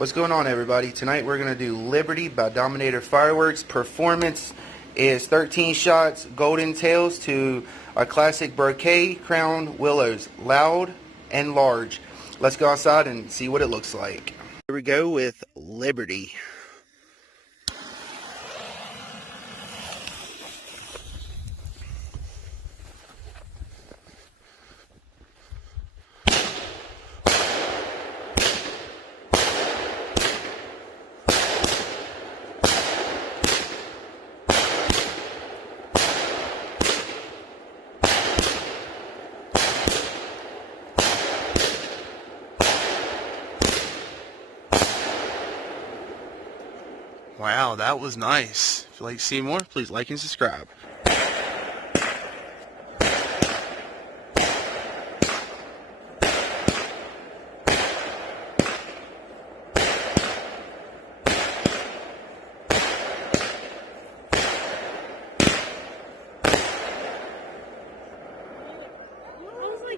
What's going on, everybody? Tonight we're going to do Liberty by Dominator Fireworks. Performance is 13 shots, golden tails to our classic Brocade crown Willows, loud and large. Let's go outside and see what it looks like. Here we go with Liberty. Wow, that was nice. If you'd like to see more, please like and subscribe.